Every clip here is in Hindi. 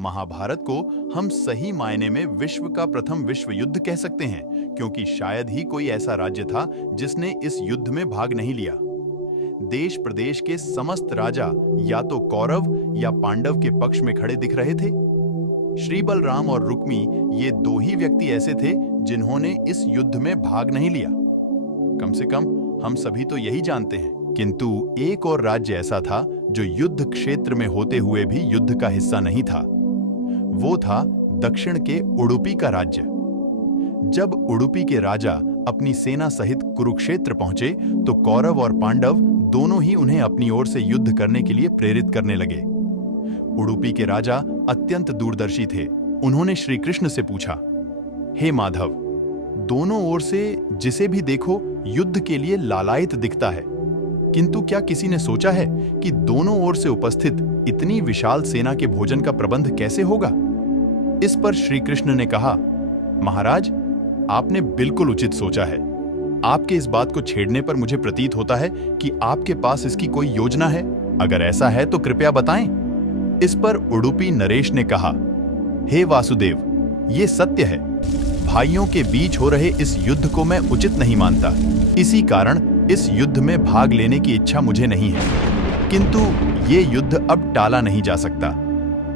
महाभारत को हम सही मायने में विश्व का प्रथम विश्व युद्ध कह सकते हैं, क्योंकि शायद ही कोई ऐसा राज्य था जिसने इस युद्ध में भाग नहीं लिया। देश प्रदेश के समस्त राजा या तो कौरव या पांडव के पक्ष में खड़े दिख रहे थे। श्री बलराम और रुक्मी ये दो ही व्यक्ति ऐसे थे जिन्होंने इस युद्ध में भाग नहीं लिया। कम से कम हम सभी तो यही जानते हैं। किंतु एक और राज्य ऐसा था जो युद्ध क्षेत्र में होते हुए भी युद्ध का हिस्सा नहीं था। वो था दक्षिण के उडुपी का राज्य। जब उडुपी के राजा अपनी सेना सहित कुरुक्षेत्र पहुंचे तो कौरव और पांडव दोनों ही उन्हें अपनी ओर से युद्ध करने के लिए प्रेरित करने लगे। उडुपी के राजा अत्यंत दूरदर्शी थे। उन्होंने श्री कृष्ण से पूछा, हे माधव, दोनों ओर से जिसे भी देखो युद्ध के लिए लालायित दिखता है, किंतु क्या किसी ने सोचा है कि दोनों ओर से उपस्थित इतनी विशाल सेना के भोजन का प्रबंध कैसे होगा? इस पर श्री कृष्ण ने कहा, महाराज, आपने बिल्कुल उचित सोचा है। आपके इस बात को छेड़ने पर मुझे प्रतीत होता है कि आपके पास इसकी कोई योजना है। अगर ऐसा है तो कृपया बताएं। इस पर उडुपी नरेश ने कहा, हे वासुदेव, ये सत्य है। भाइयों के बीच हो रहे इस युद्ध को मैं उचित नहीं मानता। इसी कारण इस युद्ध में भाग लेने की इच्छा मुझे नहीं है। किंतु ये युद्ध अब टाला नहीं जा सकता।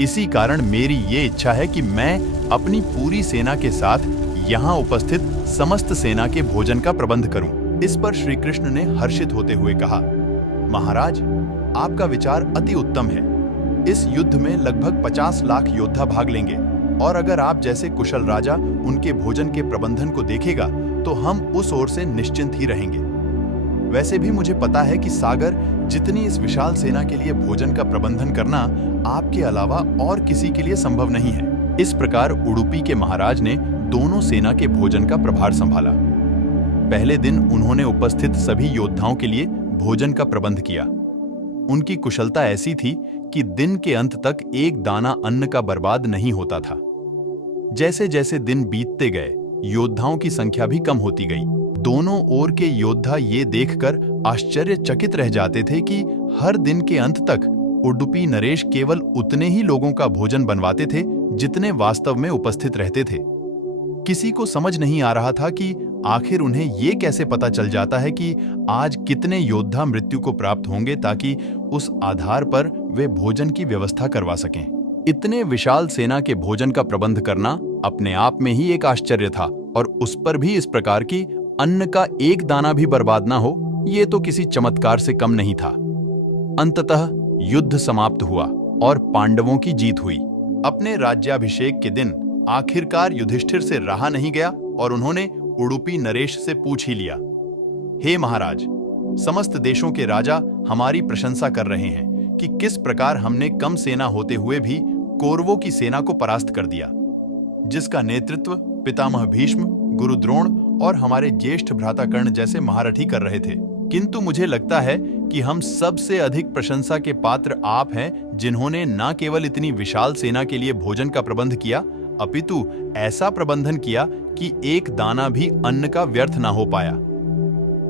इसी कारण मेरी ये इच्छा है कि मैं अपनी पूरी सेना के साथ यहाँ उपस्थित समस्त सेना के भोजन का प्रबंध करूं। इस पर श्री कृष्ण ने हर्षित होते हुए कहा, महाराज, आपका विचार अति उत्तम है। इस युद्ध में लगभग 50 लाख योद्धा भाग लेंगे और अगर आप जैसे कुशल राजा उनके भोजन के प्रबंधन को देखेगा तो हम उस ओर से निश्चिंत ही रहेंगे। वैसे भी मुझे पता है कि सागर जितनी इस विशाल सेना के लिए भोजन का प्रबंधन करना आपके अलावा और किसी के लिए संभव नहीं है। इस प्रकार उडुपी के महाराज ने दोनों सेना के भोजन का प्रभार संभाला। पहले दिन उन्होंने उपस्थित सभी योद्धाओं के लिए भोजन का प्रबंध किया। उनकी कुशलता ऐसी थी कि दिन के अंत तक एक दाना अन्न का बर्बाद नहीं होता था। जैसे जैसे दिन बीतते गए, योद्धाओं की संख्या भी कम होती गई। दोनों ओर के योद्धा ये देखकर आश्चर्यचकित रह जाते थे कि हर दिन के अंत तक उडुपी नरेश केवल उतने ही लोगों का भोजन बनवाते थे जितने वास्तव में उपस्थित रहते थे। किसी को समझ नहीं आ रहा था कि आखिर उन्हें ये कैसे पता चल जाता है कि आज कितने योद्धा मृत्यु को प्राप्त होंगे, ताकि उस आधार पर वे भोजन की व्यवस्था करवा सकें। इतने विशाल सेना के भोजन का प्रबंध करना अपने आप में ही एक आश्चर्य था, और उस पर भी इस प्रकार की अन्न का एक दाना भी बर्बाद ना हो, ये तो किसी चमत्कार से कम नहीं था। अंततः युद्ध समाप्त हुआ और पांडवों की जीत हुई। अपने राज्याभिषेक के दिन आखिरकार युधिष्ठिर से रहा नहीं गया और उन्होंने उडुपी नरेश से पूछ ही लिया, हे महाराज, समस्त देशों के राजा हमारी प्रशंसा कर रहे हैं कि किस प्रकार हमने कम सेना होते हुए भी कौरवों की सेना को परास्त कर दिया, जिसका नेतृत्व पितामह भीष्म, गुरु द्रोण और हमारे ज्येष्ठ भ्राता कर्ण जैसे महारथी कर रहे थे। किंतु मुझे लगता है कि हम सबसे अधिक प्रशंसा के पात्र आप हैं, जिन्होंने न केवल इतनी विशाल सेना के लिए भोजन का प्रबंध किया, अपितु ऐसा प्रबंधन किया कि एक दाना भी अन्न का व्यर्थ ना हो पाया।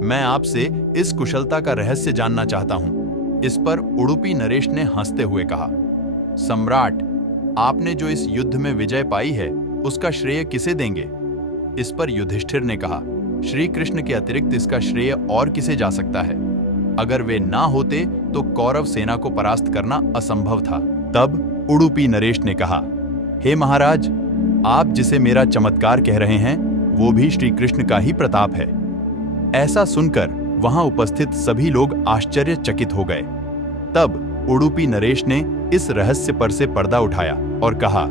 मैं आपसे इस कुशलता का रहस्य जानना चाहता हूं। इस पर उडुपी नरेश ने हंसते हुए कहा, सम्राट, आपने जो इस युद्ध में विजय पाई है उसका श्रेय किसे देंगे? इस पर युधिष्ठिर ने कहा, श्री कृष्ण के अतिरिक्त इसका श्रेय और किसे जा सकता है? अगर वे ना होते तो कौरव सेना को परास्त करना असंभव था। तब उडुपी नरेश ने कहा, हे महाराज, आप जिसे मेरा चमत्कार कह रहे हैं वो भी श्री कृष्ण का ही प्रताप है। ऐसा सुनकर वहां उपस्थित सभी लोग आश्चर्यचकित हो गए। तब उडुपी नरेश ने इस रहस्य पर से पर्दा उठाया और कहा,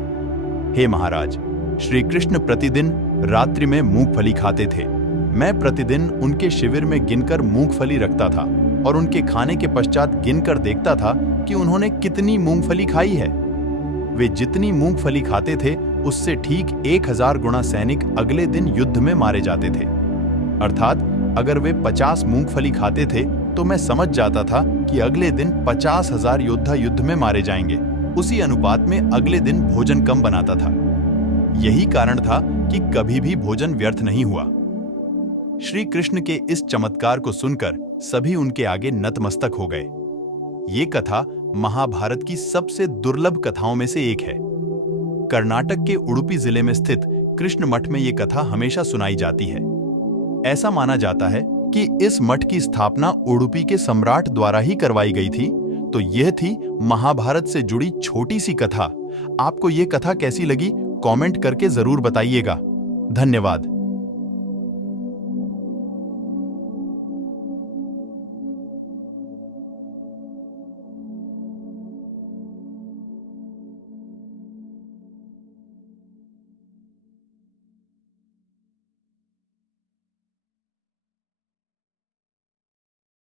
हे महाराज, श्री कृष्ण प्रतिदिन रात्रि में मूंगफली खाते थे। मैं प्रतिदिन उनके शिविर में गिनकर मूंगफली रखता था और उनके खाने के पश्चात गिनकर देखता था कि उन्होंने कितनी मूंगफली खाई है। वे जितनी मूंगफली खाते थे उससे ठीक 1000 गुणा सैनिक अगले दिन युद्ध में मारे जाते थे। अर्थात अगर वे 50 मूंगफली खाते थे तो मैं समझ जाता था कि अगले दिन 50,000 योद्धा युद्ध में मारे जाएंगे। उसी अनुपात में अगले दिन भोजन कम बनाता था। यही कारण था कि कभी भी भोजन व्यर्थ नहीं हुआ। श्री कृष्ण के इस चमत्कार को सुनकर सभी उनके आगे नतमस्तक हो गए। ये कथा महाभारत की सबसे दुर्लभ कथाओं में से एक है। कर्नाटक के उडुपी जिले में स्थित कृष्ण मठ में ये कथा हमेशा सुनाई जाती है। ऐसा माना जाता है कि इस मठ की स्थापना उडुपी के सम्राट द्वारा ही करवाई गई थी। तो यह थी महाभारत से जुड़ी छोटी सी कथा। आपको ये कथा कैसी लगी कमेंट करके जरूर बताइएगा। धन्यवाद।